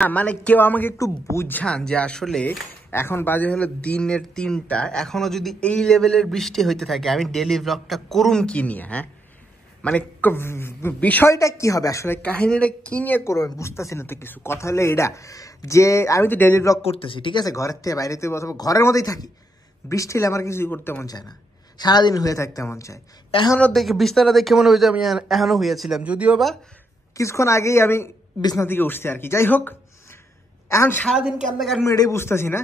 মানে কেউ আমাকে একটু বুঝান যে আসলে এখন বাজে হলো দিনের 3টা, এখনো যদি এই লেভেলের বৃষ্টি হইতে থাকে আমি ডেলি ব্লগটা করুন কি নিয়ে? হ্যাঁ মানে বিষয়টা কি হবে আসলে, কাহিনীটা কি নিয়ে করবো আমি বুঝতেছি না তো কিছু। কথা হলো এটা যে আমি তো ডেলি ব্লগ করতেছি, ঠিক আছে, ঘরের থেকে বাইরে থেকে অথবা ঘরের মধ্যেই থাকি, বৃষ্টি হলে আমার কিছুই করতে মন চায় না, সারাদিন হয়ে থাকতে মন চায়। এখনও দেখে বিছনাটা দেখে মনে হয়েছে আমি এখনও হয়েছিলাম, যদিও বা কিছুক্ষণ আগেই আমি বিছনা থেকে উঠছি আর কি। যাই হোক, এখন সারাদিন কেমন কাটবো এটাই বুঝতেছি না।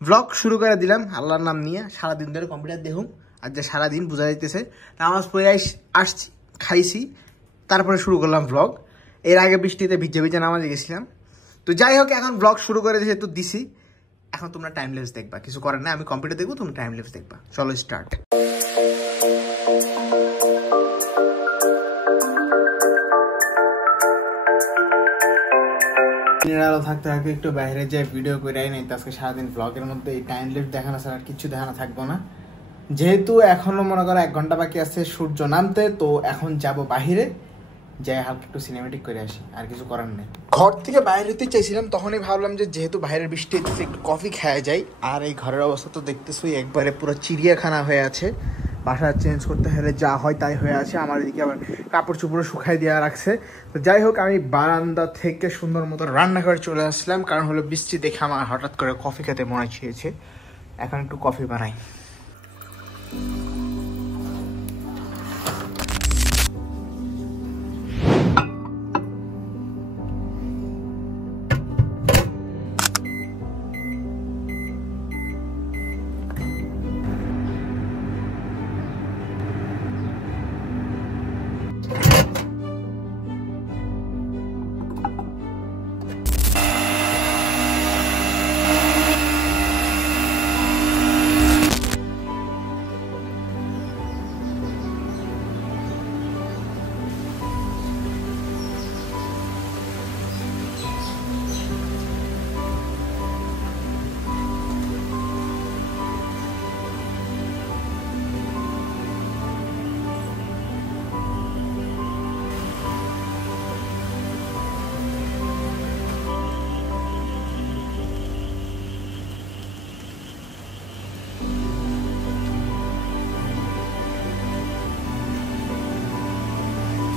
ব্লগ শুরু করে দিলাম আল্লাহর নাম নিয়ে, সারাদিন ধরে কম্পিউটার দেখুন আর যে সারাদিন বোঝা যাইতেছে। নামাজ পড়ে আসছি, খাইছি, তারপরে শুরু করলাম ব্লগ। এর আগে বৃষ্টিতে ভিজে ভিজে নামাজে গেছিলাম। তো যাই হোক, এখন ব্লগ শুরু করে যেহেতু দিছি, এখন তোমরা টাইমলেস দেখবা, কিছু করার না, আমি কম্পিউটার দেখবো, তোমরা টাইমলেস দেখবা। চলো স্টার্ট। আলো থাকতে থাকতে একটু বাইরে যাই, ভিডিও করে আই নাই তো আজকে সারাদিন ব্লগের মধ্যে এই টাইম লেট দেখানো ছাড়া আর কিছু দেখানো থাকবো না। যেহেতু এখনো মনে করো 1 ঘন্টা বাকি আছে সূর্য নামতে, তো এখন যাব বাহিরে, যাই হালকা একটু সিনেমেটিক করে আসি, আর কিছু করার নেই। ঘর থেকে বাইরে হতে চাইছিলাম, তখনই ভাবলাম যে যেহেতু বাইরের বৃষ্টি হচ্ছে একটু কফি খাওয়া যায়। আর এই ঘরের অবস্থা তো দেখতেছোই, একবারে পুরো চিড়িয়াখানা হয়ে আছে। বাসা চেঞ্জ করতে হলে যা হয় তাই হয়ে আছে। আমার এদিকে আবার কাপড় চোপড় শুকাই দেওয়া রাখছে। তো যাই হোক, আমি বারান্দা থেকে সুন্দর মতো রান্নাঘরে চলে আসলাম, কারণ হলো বৃষ্টি দেখে আমার হঠাৎ করে কফি খেতে মনে চেয়েছে। এখন একটু কফি বানাই।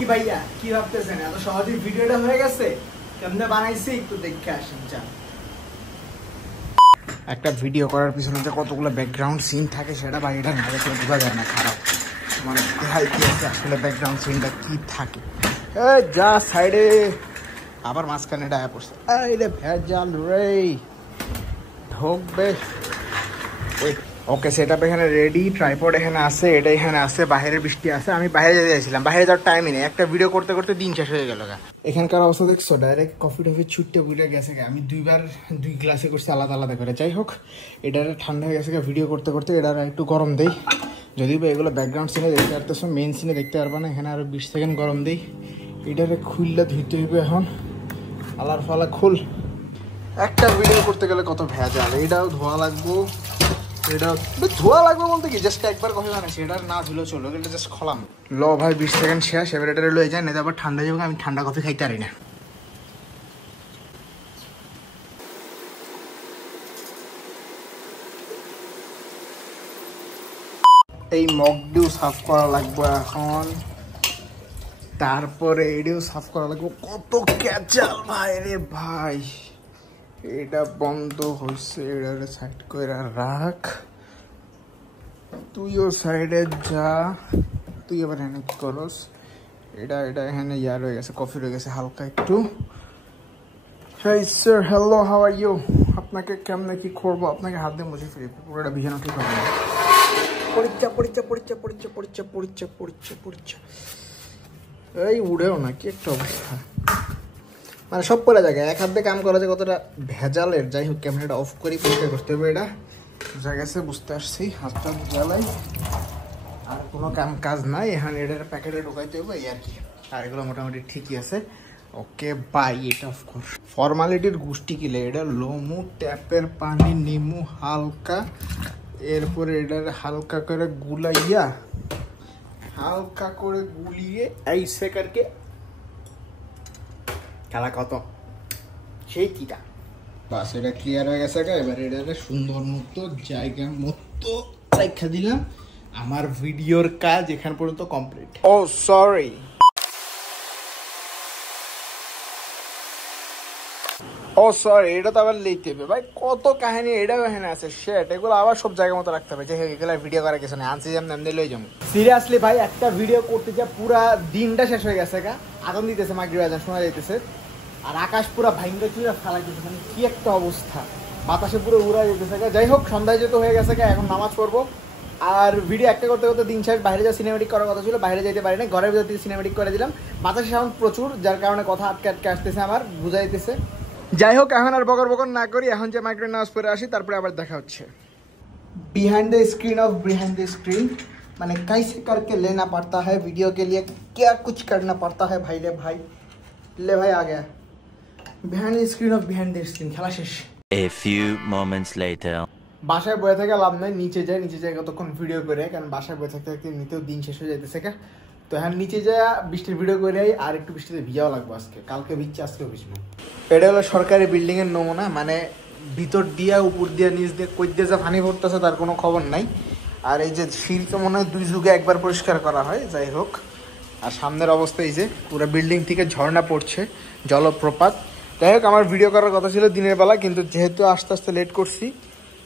কি ভাইয়া কি ভাবতেছেন, এত সহজেই ভিডিওটা হয়ে গেছে? কেমনে বানাইছি একটু দেখে আসেন। যা, একটা ভিডিও করার পিছনে যে কতগুলো ব্যাকগ্রাউন্ড সিন থাকে সেটা বাড়িটা না দেখে বোঝা যায় না। খারাপ মানে দেখাই কি আছে আসলে ব্যাকগ্রাউন্ড সিনটা কি থাকে। যা সাইডে, আবার মাঝখানে ডায়া পড়ছে। রে ভেজাল রে, ঢোকবে। ওকে, সেট আপ এখানে রেডি, ট্রাইপড এখানে আছে, এটা এখানে আছে, বাইরে বৃষ্টি আছে। আমি বাইরে যেতে চাইছিলাম, বাইরে যাওয়ার টাইমই নেই, একটা ভিডিও করতে করতে দিন শেষ হয়ে গেল। এখানকার অবস্থা দেখছো, ডাইরেক্ট কফি টফি ছুটতে বুটে গেছে। আমি 2 গ্লাসে করছি আলাদা আলাদা করে। যাই হোক, এটা ঠান্ডা হয়ে গেছে ভিডিও করতে করতে, এটা একটু গরম দেই। যদিও এগুলো ব্যাকগ্রাউন্ড সিনে দেখতে পারতেছো, মেন সিনে দেখতে পারবা না। এখানে আরও 20 সেকেন্ড গরম দিই। এটারে খুললে ধুইতে হইবে এখন। আলার ফালা খুল। একটা ভিডিও করতে গেলে কত ভেজাল, এটাও ধোয়া লাগবো, এটা ধোয়া লাগবে বলতে কি, জাস্ট একবার কফি বানাইছি, এটা না ধুলেও চলো, এটা জাস্ট খলাম। ল ভাই 20 সেকেন্ড শেষ, এবার এটা লয়ে যায় না, আবার ঠান্ডা যাবে, আমি ঠান্ডা কফি খাইতে পারি না। এই মগডিও সাফ করা লাগবে এখন, তারপরে এডিও সাফ করা লাগবে। কত ক্যাচাল ভাই রে ভাই, এটা বন্ধ হয়েছে, এটা সাইড করে রাখ। তুইও সাইডে যা, তুই এবার এখানে কি করস, এটা এখানে ইয়ার হয়ে গেছে, কফি রয়ে গেছে হালকা একটু। Hi sir, hello, how are you? আপনাকে কেমনে কি করবো, আপনাকে হাত দিয়ে মুছে ফিরে পুরোটা ভিজানো ঠিক হবে না। পরীক্ষা পরীক্ষা পরীক্ষা পরীক্ষা পরীক্ষা পরীক্ষা পরীক্ষা পরীক্ষা, এই উড়েও না, কি একটা অবস্থা। মানে সব করা জায়গায় এক হাত দিয়ে কাম করা যায় কতটা ভেজালের। যাই হোক, ক্যামেরাটা অফ করি, পরীক্ষা করতে হবে। এটা বুঝা গেছে, বুঝতে আসছি, হাতটা জ্বালাই, আর কোনো কাজ নাই। এখন এটার প্যাকেটে ঢুকাইতে হবে এই আর কি। আর এগুলো মোটামুটি ঠিকই আছে। ওকে বাই, এটা অফকোর্স ফর্মালিটির গোষ্ঠী কিলে। এটা লমু, ট্যাপের পানি, নিমু হালকা, এরপরে এটার হালকা করে গুলাইয়া, হালকা করে গুলিয়ে ऐसे करके খেলা কত সেই কিটা বাস এটা ক্লিয়ার হয়ে গেছে। এবার এটা সুন্দর মতো জায়গার মতো রেখে দিলাম। আমার ভিডিওর কাজ এখান পর্যন্ত কমপ্লিট। ও সরি, ও সরি, এটা তো আবার লিখতে হবে ভাই, কত কাহিনী এটা এখানে আছে শেট, এগুলো আবার সব জায়গার মতো রাখতে হবে। যে এগুলো ভিডিও করার কিছু নেই, আনছি যেমন এমনি লই যাবো। সিরিয়াসলি ভাই একটা ভিডিও করতে যা পুরা দিনটা শেষ হয়ে গেছে গা, আগুন দিতেছে, মাগরিব আজান শোনা যাইতেছে, আর আকাশ পুরা ভাইঙ্গা চুরা ফালাই দিতেছে, মানে কি একটা অবস্থা, বাতাসে পুরো উড়া যেতেছে গা। যাই হোক সন্ধ্যায় যেতে হয়ে গেছে গা, এখন নামাজ পড়বো। আর ভিডিও একটা করতে করতে দিন শেষ। বাইরে যা সিনেমেটিক করার কথা ছিল বাইরে যেতে পারি না, ঘরের ভিতর থেকে সিনেমেটিক করে দিলাম। বাতাসের সাউন্ড প্রচুর, যার কারণে কথা আটকে আটকে আসতেছে, আমার বুঝাইতেছে। যাই হোক এখন আর বকর বকর না করি, এখন যে মাইক্রো নামাজ পড়ে আসি, তারপরে আবার দেখা হচ্ছে। Behind the screen of behind the screen, मैंने कैसे करके लेना पड़ता है वीडियो के लिए, क्या कुछ करना पड़ता है भाई। ले भाई आ गया behind the screen of behind the screen, খেলা শেষ। A few moments later. বাসায় বসে থেকে লাভ নাই, নিচে যাই কতক্ষণ ভিডিও করে, কারণ বাসায় বসে থাকতে থাকতে নিতেও দিন শেষ হয়ে যাইতেছে। তো এখন নিচে যায় বৃষ্টির ভিডিও করে আর একটু বৃষ্টিতে ভিজাও লাগবে আজকে, কালকে ভিজছে আজকেও ভিজবো। এটা হলো সরকারি বিল্ডিং এর নমুনা, মানে ভিতর দিয়া উপর দিয়া নিচ দিয়ে কই দিয়ে যা পানি পড়তেছে তার কোনো খবর নাই। আর এই যে সিঁড়ি তো মনে হয় 2 যুগে একবার পরিষ্কার করা হয়। যাই হোক, আর সামনের অবস্থা এই যে পুরো বিল্ডিং থেকে ঝর্ণা পড়ছে, জলপ্রপাত। যাই হোক আমার ভিডিও করার কথা ছিল দিনের বেলা, কিন্তু যেহেতু আস্তে আস্তে লেট করছি,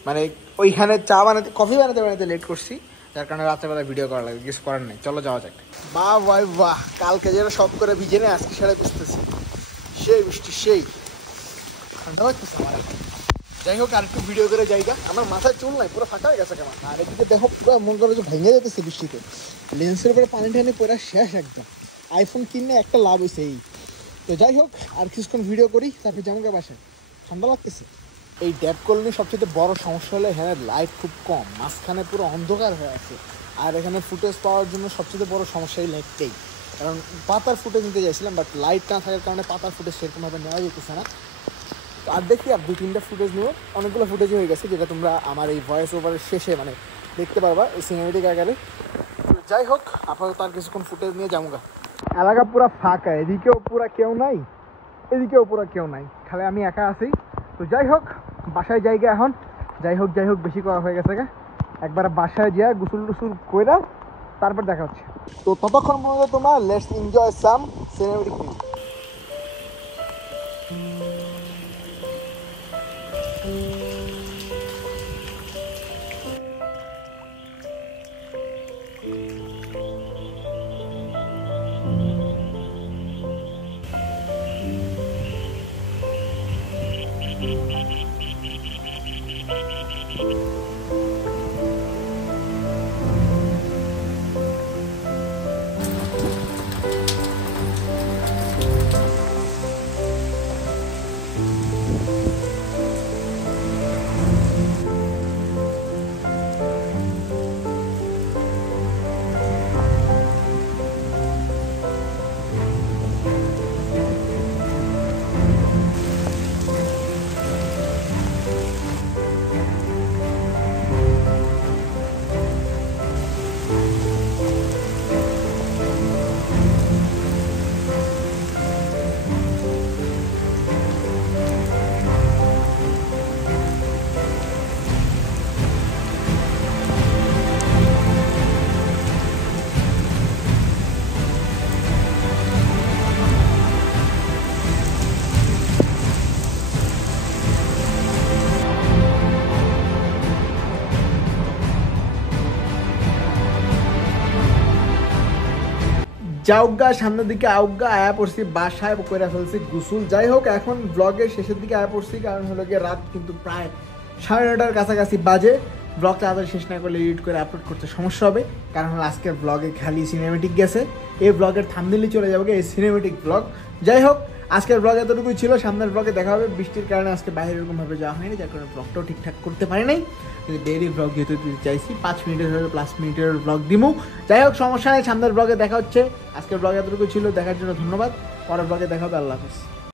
মানে ওইখানে চা বানাতে কফি বানাতে লেট করছি, যার কারণে রাত্রেবেলা ভিডিও করা লাগে, কিছু করার নেই। চলো যাওয়া যাক। বাহ ভাই বাহ, কালকে যেটা সব করে ভিজে নেই আজকে সেটা বুঝতেছি, সেই বৃষ্টি সেই ঠান্ডা লাগতেছে আমার। যাই হোক আর একটু ভিডিও করে জায়গা, আমার মাথায় চুল নাই, পুরো ফাঁকা হয়ে গেছে কেমন। আর এদিকে দেখো পুরো মন করে যে ভেঙে যেতেছে বৃষ্টিতে, লেন্সের উপরে পানি টানি পুরো শেষ একদম। আইফোন কিনে একটা লাভ হয়েছে এই। তো যাই হোক আর কিছুক্ষণ ভিডিও করি, তারপরে যেমন বাসায়, ঠান্ডা লাগতেছে। এই ড্যাপ কলোনির সবচেয়ে বড় সমস্যা হলো এখানে লাইট খুব কম, মাঝখানে পুরো অন্ধকার হয়ে আছে। আর এখানে ফুটেজ পাওয়ার জন্য সবচেয়ে বড় সমস্যা এই লাইটটাই, কারণ পাতার ফুটেজ নিতে চাইছিলাম, বাট লাইট না থাকার কারণে পাতার ফুটেজ সেরকমভাবে নেওয়া যেতেছে না। আর দেখি আর 2-3টা ফুটেজ নেব, অনেকগুলো ফুটেজ হয়ে গেছে, যেটা তোমরা আমার এই ভয়েস ওভারের শেষে মানে দেখতে পারবা এই সিনেমেটিক আকারে। যাই হোক আপাতত আর কিছুক্ষণ ফুটেজ নিয়ে যাবো। এলাকা পুরো ফাঁকা, এদিকেও পুরো কেউ নাই, এদিকেও পুরো কেউ নাই, খালি আমি একা আছি। তো যাই হোক বাসায় জায়গা এখন, যাই হোক বেশি করা হয়ে গেছে একবার বাসায় যা গোসল টুসুল কইরা তারপর দেখা হচ্ছে। তো ততক্ষণ পর্যন্ত তোমার let's enjoy some cinematic view. যাওগা সামনের দিকে আউগা আয়া পড়ছি, বাসায় করে ফেলছি গোসল। যাই হোক এখন ব্লগের শেষের দিকে আয়া পড়ছি, কারণ হলো গিয়ে রাত কিন্তু প্রায় 9:30 কাছাকাছি বাজে। ব্লগ তাড়াতাড়ি শেষ না করলে এডিট করে আপলোড করতে সমস্যা হবে, কারণ হলো আজকের ব্লগে খালি সিনেমেটিক গেছে। এই ব্লগের থাম্বনেইলে চলে যাবে এই সিনেমেটিক ব্লগ। যাই হোক আজকের ব্লগ এতটুকুই ছিল, সামনের ব্লগে দেখা হবে। বৃষ্টির কারণে আজকে বাইরে এরকমভাবে যাওয়া হয়নি, যার কারণে ব্লগটাও ঠিকঠাক করতে পারি নাই। কিন্তু ডেইলি ব্লগ যেহেতু দিতে চাইছি 5 মিনিটের হলে +মিনিটের ব্লগ দিমু। যাই হোক সমস্যা নেই, সামনের ব্লগে দেখা হচ্ছে। আজকের ব্লগ এতটুকু ছিল, দেখার জন্য ধন্যবাদ। পরের ব্লগে দেখা হবে, আল্লাহ হাফেজ।